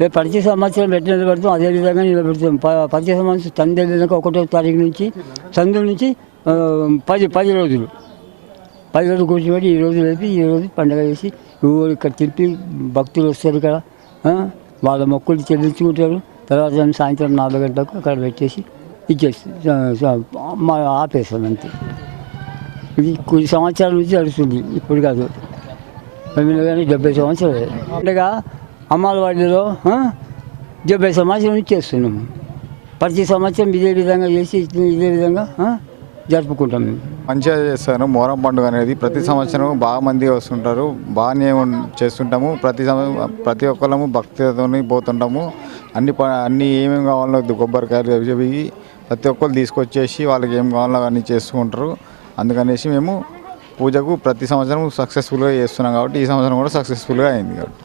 రేపు ప్రతి సంవత్సరం ఎట్లా నిలబెడతాం అదేవిధంగా నిలబెడతాం. ప్రతి సంవత్సరం తండ్రి వెళ్ళినాక 1వ తారీఖు నుంచి సందు నుంచి 10 రోజులు 10 రోజులు కూర్చోబెట్టి ఈ రోజు లేపి ఈ రోజు పండుగ చేసి ఊరు ఇక్కడ తిప్పి భక్తులు వస్తారు ఇక్కడ వాళ్ళ మొక్కులు చెల్లించుకుంటారు. తర్వాత సాయంత్రం 4 గంటలకు అక్కడ పెట్టేసి ఇచ్చేసి ఆపేస్తాం అంతే. ఇది కొన్ని సంవత్సరాల నుంచి నడుస్తుంది, ఇప్పుడు కాదు. కానీ 70 సంవత్సరాలు పండుగ అమ్మాలవాడిలో 70 సంవత్సరాల నుంచి చేస్తున్నాము. ప్రతి సంవత్సరం ఇదే విధంగా చేసి ఇదే విధంగా జరుపుకుంటాం. మేము మంచిగా చేస్తాను. మొహరం పండుగ అనేది ప్రతి సంవత్సరం బాగా మంది వస్తుంటారు, బాగానే చేస్తుంటాము. ప్రతి ఒక్కళ్ళము భక్తితో పోతుంటాము. అన్ని ఏమేమి కావాలో కొబ్బరికాయలు అవి ప్రతి ఒక్కరు తీసుకొచ్చేసి వాళ్ళకి ఏం కావాలో అవన్నీ చేస్తూ ఉంటారు. అందుకనేసి మేము పూజకు ప్రతి సంవత్సరం సక్సెస్ఫుల్గా చేస్తున్నాం కాబట్టి ఈ సంవత్సరం కూడా సక్సెస్ఫుల్గా అయింది కాబట్టి